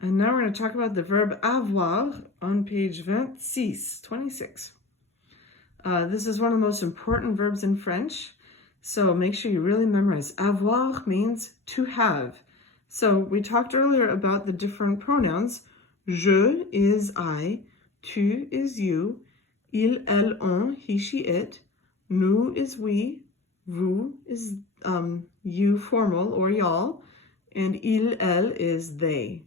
And now we're going to talk about the verb avoir on page 26. This is one of the most important verbs in French, so make sure you really memorize. Avoir means to have. So we talked earlier about the different pronouns. Je is I, tu is you, il, elle, on, he, she, it, nous is we, vous is you formal or y'all, and il, elle is they.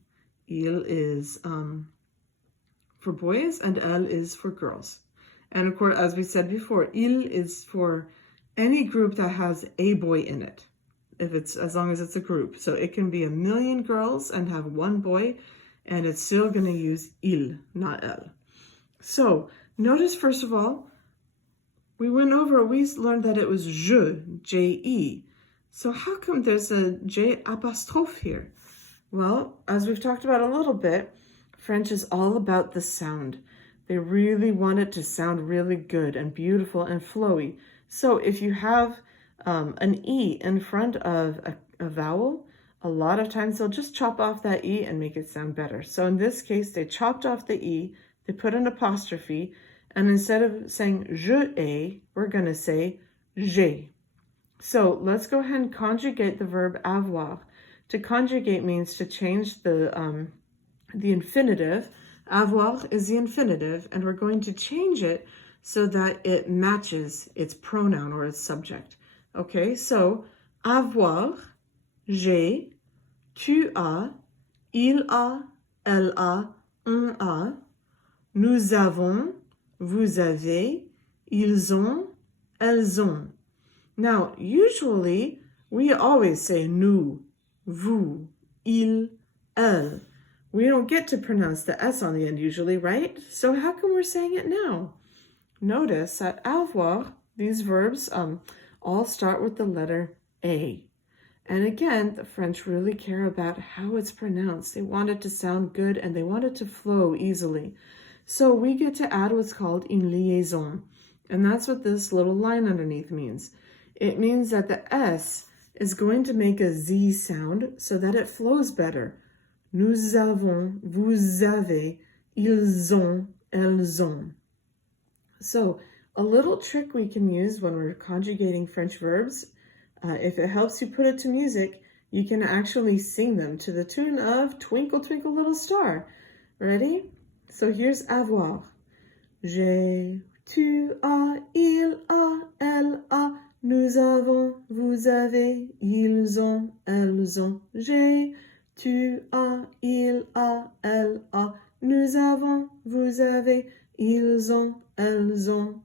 Il is for boys and elle is for girls. And of course, as we said before, il is for any group that has a boy in it, as long as it's a group. So it can be 1,000,000 girls and have one boy, and it's still going to use il, not elle. So notice, first of all, we learned that it was je, J-E. So how come there's a J apostrophe here? Well, as we've talked about a little bit, French is all about the sound. They really want it to sound really good and beautiful and flowy. So if you have an E in front of a vowel, a lot of times they'll just chop off that E and make it sound better. So in this case, they chopped off the E, they put an apostrophe, and instead of saying je ai, we're going to say j'ai. So let's go ahead and conjugate the verb avoir. To conjugate means to change the infinitive. Avoir is the infinitive, and we're going to change it so that it matches its pronoun or its subject. Okay, so avoir, j'ai, tu as, il a, elle a, on a, nous avons, vous avez, ils ont, elles ont. Now, usually, we always say nous, vous, il, elle. We don't get to pronounce the S on the end usually, right? So how come we're saying it now? Notice that avoir, these verbs all start with the letter A. And again, the French really care about how it's pronounced. They want it to sound good and they want it to flow easily. So we get to add what's called une liaison. And that's what this little line underneath means. It means that the S is going to make a Z sound so that it flows better. Nous avons, vous avez, ils ont, elles ont. So a little trick we can use when we're conjugating French verbs, if it helps you put it to music, you can actually sing them to the tune of Twinkle, Twinkle, Little Star. Ready? So here's avoir. J'ai, tu as, il a, elle a, nous avons, vous avez, ils ont, elles ont. J'ai, tu as, il a, elle a, nous avons, vous avez, ils ont, elles ont.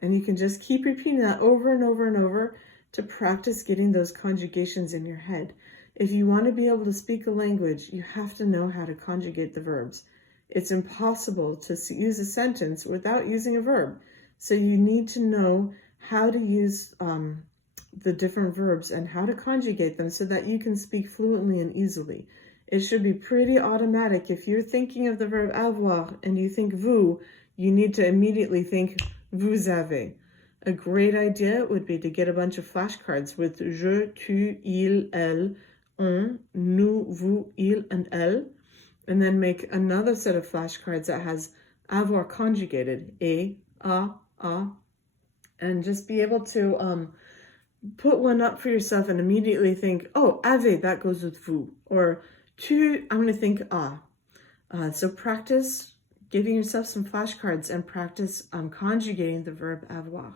And you can just keep repeating that over and over and over to practice getting those conjugations in your head. If you want to be able to speak a language, you have to know how to conjugate the verbs. It's impossible to use a sentence without using a verb. So you need to know how to use the different verbs and how to conjugate them so that you can speak fluently and easily. It should be pretty automatic. If you're thinking of the verb avoir and you think vous, you need to immediately think vous avez. A great idea would be to get a bunch of flashcards with je, tu, il, elle, on, nous, vous, il, and elle, and then make another set of flashcards that has avoir conjugated, a, and just be able to put one up for yourself and immediately think, oh, avez, that goes with vous, or tu, I'm going to think so practice giving yourself some flashcards and practice conjugating the verb avoir.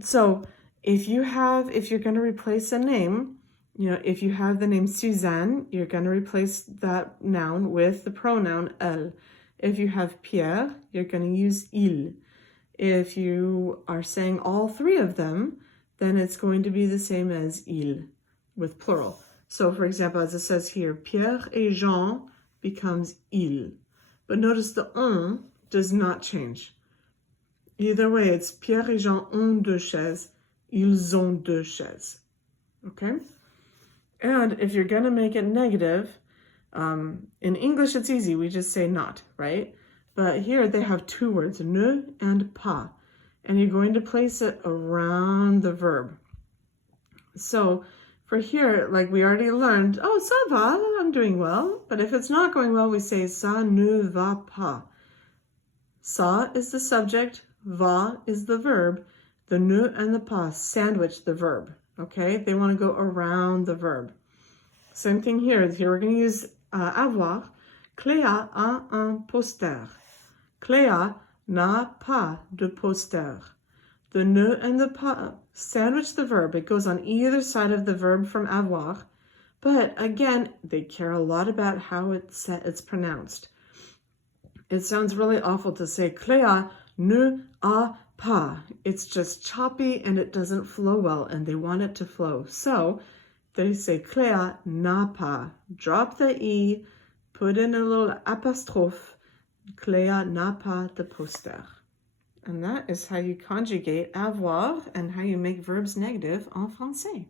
So if you're going to replace a name, if you have the name Suzanne, you're going to replace that noun with the pronoun elle. If you have Pierre, you're going to use il. If you are saying all three of them, then it's going to be the same as il with plural. So for example, as it says here, Pierre et Jean becomes il. But notice the on does not change. Either way, it's Pierre et Jean ont deux chaises, ils ont deux chaises. Okay? And if you're going to make it negative, in English it's easy, we just say not, right? But here they have two words, ne and pas, and you're going to place it around the verb. So For here, like we already learned, oh, ça va, I'm doing well. But if it's not going well, we say ça ne va pas. Ça is the subject, va is the verb. The ne and the pas sandwich the verb, okay? They want to go around the verb. Same thing here. Here we're going to use avoir. Cléa a un poster. Cléa n'a pas de poster. The ne and the pas sandwich the verb. It goes on either side of the verb from avoir. But again, they care a lot about how it's pronounced. It sounds really awful to say Cléa ne a pas. It's just choppy and it doesn't flow well, and they want it to flow. So they say Cléa n'a pas. Drop the E, put in a little apostrophe. Cléa n'a pas de poster. And that is how you conjugate avoir and how you make verbs negative en français.